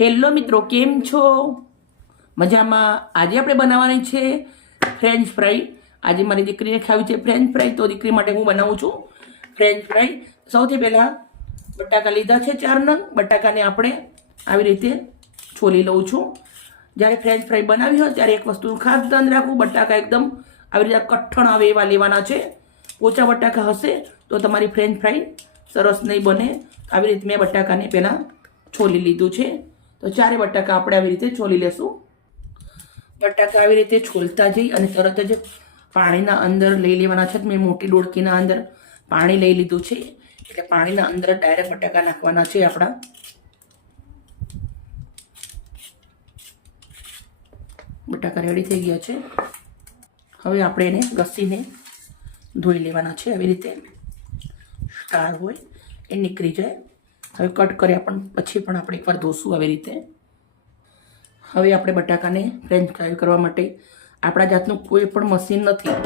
Hello મિત્રો, કેમ છો? મજામાં? આજે આપણે બનાવવાની છે ફ્રેન્ચ ફ્રાઈ આજે મારી દીકરીને ખાવી છે ફ્રેન્ચ ફ્રાઈ તો દીકરી માટે હું બનાવું છું ફ્રેન્ચ ફ્રાઈ સૌથી પહેલાં બટાકા લીધા છે ચાર નંગ. બટાકાને આપણે આવી રીતે છોલી લઉં છું. જ્યારે ફ્રેન્ચ ફ્રાઈ બનાવી હોય ત્યારે એક વસ્તુનું ખાસ ધ્યાન રાખવું. બટાકા એકદમ આવી રીતે કઠણ આવે એવા લેવાના છે. ઓછા બટાકા હશે તો તમારી ફ્રેન્ચ ફ્રાઈ સરસ નહીં બને. આવી રીતે મેં બટાકાને પહેલાં છોલી લીધું છે. તો ચારે બટાકા આપણે આવી રીતે છોલી લેશું. બટાકા આવી રીતે છોલતા જઈ અને તરત જ પાણીના અંદર લઈ લેવાના છે. મેં મોટી ડોળકીના અંદર પાણી લઈ લીધું છે. એટલે પાણીના અંદર ડાયરેક્ટ બટાકા નાખવાના છે આપણા. બટાકા રેડી થઈ ગયા છે. હવે આપણે એને ઘસીને ધોઈ લેવાના છે. આવી રીતે સ્ટાર હોય એ નીકળી જાય. હવે કટ કર્યા પણ પછી પણ આપણે એકવાર ધોશું આવી રીતે. હવે આપણે બટાકાને ફ્રેન્ચ ફ્રાય કરવા માટે આપણા જાતનું કોઈ પણ મશીન નથી.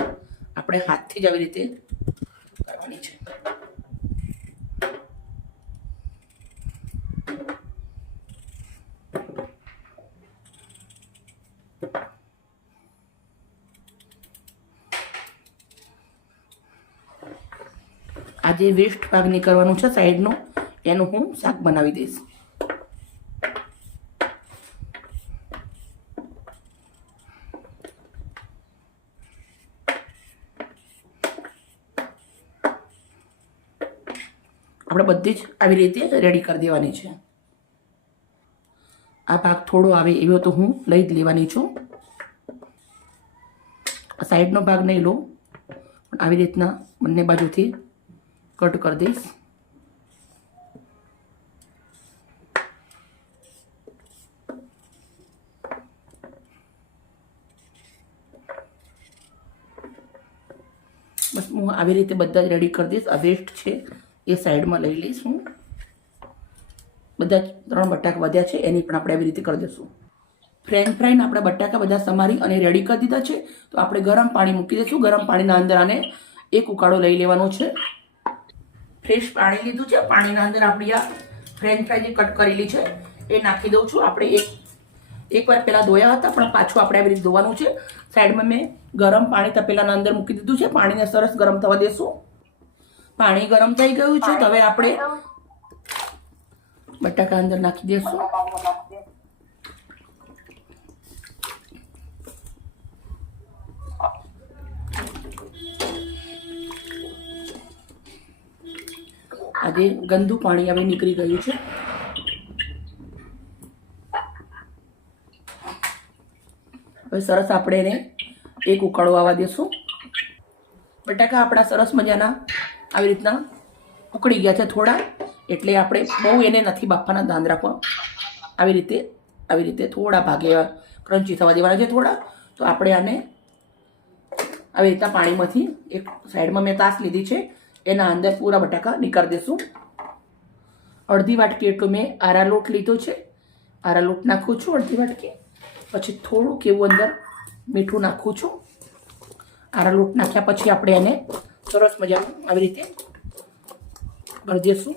આપણે હાથથી જ આવી રીતે કરવાની છે. આજે વેસ્ટ ભાગ નીકળવાનું છે સાઈડનો. એનું હું શાક બનાવી દઈશ. આપણે બધી જ આવી રીતે રેડી કરી દેવાની છે. આ ભાગ થોડો આવે એવો તો હું લઈ જ લેવાની છું. સાઈડનો ભાગ નહીં લઉં. આવી રીતના બંને બાજુથી કટ કરી દઈશ. હું આવી રીતે બધા જ રેડી કરી દઈશ. આ વેસ્ટ છે, એ સાઈડમાં લઈ લઈશ હું. બધા ત્રણ બટાકા વધ્યા છે, એની પણ આપણે આવી રીતે કરી દઈશું. ફ્રેન્ચ ફ્રાઈને આપણે બટાકા બધા સમારી અને રેડી કરી દીધા છે. તો આપણે ગરમ પાણી મૂકી દઈશું. ગરમ પાણીના અંદર આને એક ઉકાળો લઈ લેવાનો છે. ફ્રેશ પાણી લીધું છે. પાણીના અંદર આપણી આ ફ્રેન્ચ ફ્રાઈ જે કટ કરેલી છે, એ નાખી દઉં છું. આપણે એક એકવાર પહેલાં ધોયા હતા, પણ પાછું આપણે આવી રીતે ધોવાનું છે. સાઈડમાં મેં ગરમ પાણી તપેલાના અંદર મૂકી દીધું છે. પાણીને સરસ ગરમ થવા દેશું. પાણી ગરમ થઈ ગયું છે. તો હવે આપણે બટાકા અંદર નાખી દેશું. આજે ગંદુ પાણી હવે નીકળી ગયું છે. હવે સરસ આપણે એને એક ઉકાળો આવવા દેશું. બટાકા આપણા સરસ મજાના આવી રીતના ઉકળી ગયા છે થોડા, એટલે આપણે બહુ એને નથી બાફવાના ધ્યાન રાખવા. આવી રીતે આવી રીતે થોડા ભાગે ક્રંચી થવા દેવાના છે થોડા. તો આપણે આને આવી રીતના પાણીમાંથી એક સાઈડમાં મેં તાસ લીધી છે. એના અંદર પૂરા બટાકા નીકાળી દઈશું અડધી વાટકી એટલું મેં આરા લોટ લીધો છે. આરા લોટ નાખું છું અડધી વાટકી. પછી થોડુંક એવું અંદર મીઠું નાખું છું. આરા લોટ નાખ્યા પછી આપણે એને સરસ મજાનું આવી રીતે ભરી દઈશું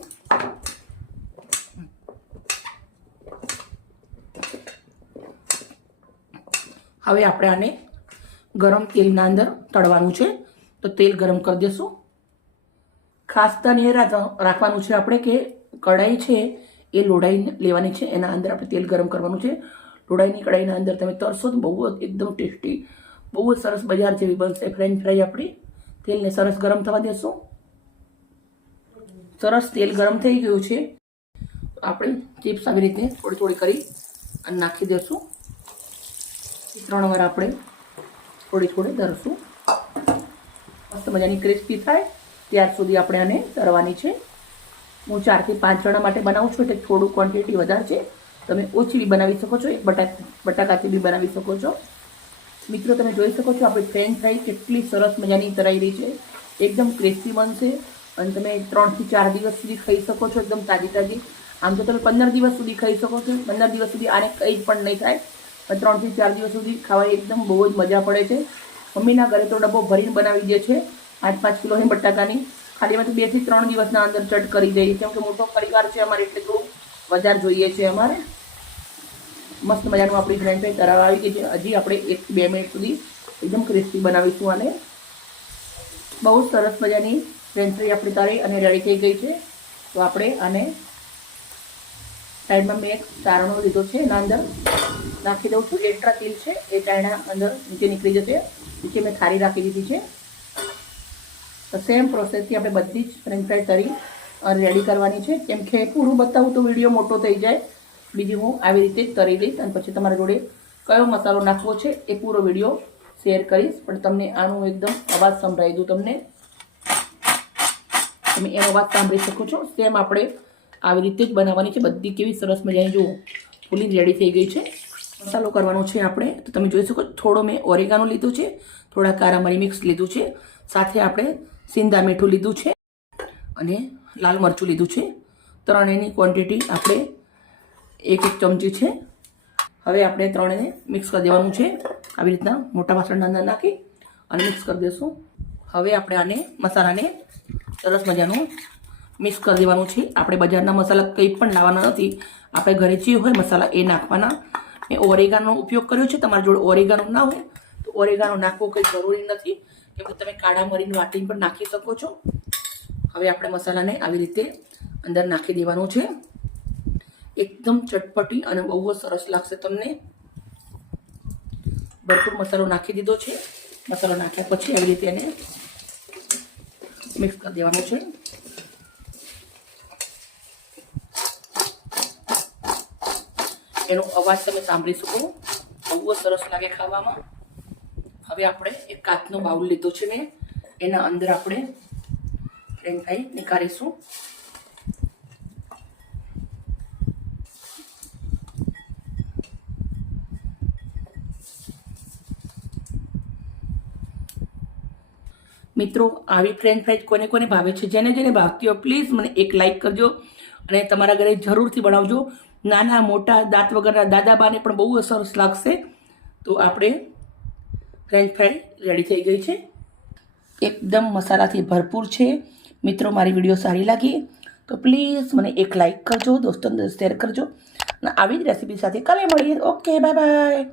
હવે આપણે આને ગરમ તેલના અંદર તળવાનું છે. તો તેલ ગરમ કરી દઈશું ખાસ ધ્યાન એ રાખવાનું છે આપણે કે કઢાઈ છે એ લોડાઈ લેવાની છે. એના અંદર આપણે તેલ ગરમ કરવાનું છે. લોડાઈની કઢાઈના અંદર તમે તરશો તો બહુ જ એકદમ ટેસ્ટી, બહુ જ સરસ બજાર જેવી બનશે ફ્રેન્ચ ફ્રાઈ આપણી. તેલને સરસ ગરમ થવા દેશું. સરસ તેલ ગરમ થઈ ગયું છે. આપણે ચિપ્સ આવી રીતે થોડી થોડી કરી અને નાખી દઈશું ત્રણ વાર આપણે થોડી થોડી ધરશું મસ્ત મજાની ક્રિસ્પી થાય. ત્યાર સુધી આપણે આને તરવાની છે. હું ચારથી પાંચ જણા માટે બનાવું છું એટલે થોડું ક્વોન્ટિટી વધારે છે. તમે ઓછી બી બનાવી શકો છો, એક બટા, બટાકાથી બી બનાવી શકો છો. મિત્રો, તમે જોઈ શકો છો આપણી ફ્રેન્ચ ફ્રાઈ કેટલી સરસ મજાની તરાઈ રહી છે. એકદમ ક્રિસ્પી બનશે અને તમે ત્રણથી ચાર દિવસ સુધી ખાઈ શકો છો, એકદમ તાજી તાજી આમ તો તમે પંદર દિવસ સુધી ખાઈ શકો છો. પંદર દિવસ સુધી આને કંઈ પણ નહીં થાય. પણ ત્રણથી ચાર દિવસ સુધી ખાવાની એકદમ બહુ જ મજા પડે છે. મમ્મીના ઘરે તો ડબ્બો ભરીને બનાવી દે છે. પાંચ પાંચ કિલોની બટાકાની. ખાલી એમાંથી બેથી ત્રણ દિવસના અંદર ચટ કરી દઈએ. કેમ કે મોટો પરિવાર છે અમારે, એટલે થોડું વધારે જોઈએ છે અમારે. મસ્ત મજાનું આપણી ફ્રેન્ચ ફ્રાઈ કરાવવા આવી ગઈ છે. હજી આપણે એક, બે મિનિટ સુધી એકદમ ક્રિસ્પી બનાવીશું આને. બહુ સરસ મજાની ફ્રેન્ચ આપણી તારી અને રેડી થઈ ગઈ છે. તો આપણે આને સાઈડમાં મેં એક ચારણો લીધો છે એના અંદર. નાખી દઉં છું. એક્સ્ટ્રા તેલ છે. એ ચાયણા અંદર નીચે નીકળી જશે. નીચે મેં થાળી રાખી દીધી છે. તો સેમ પ્રોસેસથી આપણે બધી જ ફ્રેન્ચ ફ્રાઈ તરી રેડી કરવાની છે. કેમ કે પૂરું બતાવું તો વીડિયો મોટો થઈ જાય. બીજી હું આવી રીતે તરી લઈશ અને પછી તમારા જોડે કયો મસાલો નાખવો છે એ પૂરો વીડિયો શેર કરીશ. પણ તમને આનું એકદમ અવાજ સંભળાવી દઉં તમને. તમે એનો અવાજ સાંભળી શકો છો. સેમ આપણે આવી રીતે જ બનાવવાની છે. બધી કેવી સરસ મજાની જુઓ ફૂલી રેડી થઈ ગઈ છે. મસાલો કરવાનો છે આપણે. તો તમે જોઈ શકો થોડો મેં ઓરેગાનો લીધું છે. થોડા કારા મરી મિક્સ લીધું છે. સાથે આપણે સિંધા મીઠું લીધું છે. અને લાલ મરચું લીધું છે. ત્રણેયની ક્વોન્ટિટી આપણે એક એક ચમચી છે. હવે આપણે ત્રણેયને મિક્સ કરી દેવાનું છે. આવી રીતના મોટા વાસણના અંદર નાખી અને મિક્સ કરી દઈશું હવે આપણે આને મસાલાને સરસ મજાનું મિક્સ કરી દેવાનું છે. આપણે બજારના મસાલા કંઈ પણ લાવવાના નથી. આપણે ઘરે જે હોય મસાલા એ નાખવાના. મેં ઓરેગાનો ઉપયોગ કર્યો છે. તમારા જોડે ઓરેગાનો ના હોય તો ઓરેગાનો નાખવો કંઈ જરૂરી નથી. કેમ તમે કાળા મરીની વાટીને પણ નાખી શકો છો. હવે આપણે મસાલાને આવી રીતે અંદર નાખી દેવાનું છે. એકદમ ચટપટી અને બહુ જ સરસ લાગશે તમને. ભરપૂર મસાલો નાખી દીધો છે. મસાલો નાખ્યા પછી આવી રીતે એને મિક્સ કરી દેવાનો છે. એનો અવાજ તમે સાંભળી શકો. બહુ જ સરસ લાગે ખાવામાં. હવે આપણે એક કાચનો બાઉલ લીધો છે મેં. એના અંદર આપણે ફ્રેન્ચ ફ્રાઈ નીકાળીશું. મિત્રો, આવી ફ્રેન્ચ ફ્રાઈઝ કોને કોને ભાવે છે, જેને જેને ભાવતી હોય પ્લીઝ મને એક લાઇક કરજો અને તમારા ઘરે જરૂરથી બનાવજો. નાના, મોટા, દાંત વગરના દાદાબાને પણ બહુ અસર લાગશે. તો આપણે ફ્રેન્ચ ફ્રાઈ રેડી થઈ ગઈ છે. એકદમ મસાલાથી ભરપૂર છે. મિત્રો, મારી વીડિયો સારી લાગી, તો પ્લીઝ મને એક લાઇક કરજો, દોસ્તોને શેર કરજો. અને આવી જ રેસીપી સાથે કાલે મળીએ. Okay bye bye